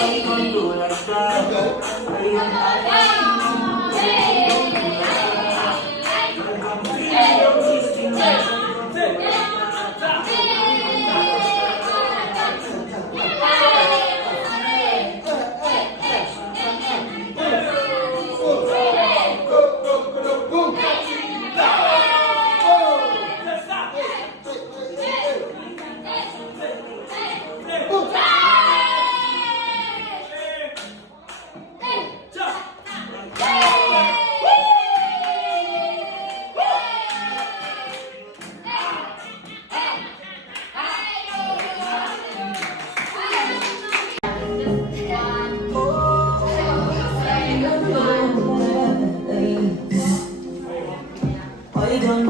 Why you don't do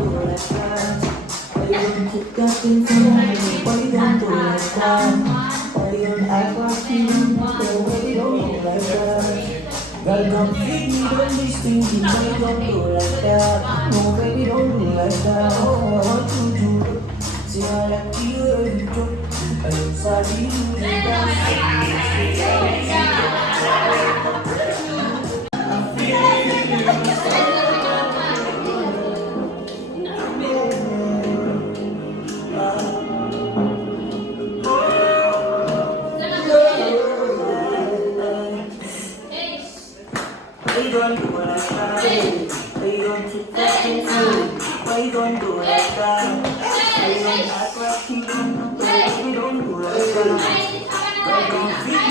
like that? Why you don't keep getting to me? Why you don't do like that? Why you don't act like you do? Why you don't do like that? Girl, don't feed me, don't listen to me. Why you don't do like that? No, baby, don't do like that. Oh, I want you to see I like you every day. I'm sorry you did that. Why you don't do like that? Why you don't keep talking to me? Why you don't do like that? Why you don't act like you do? Why you don't do like that? Why don't feed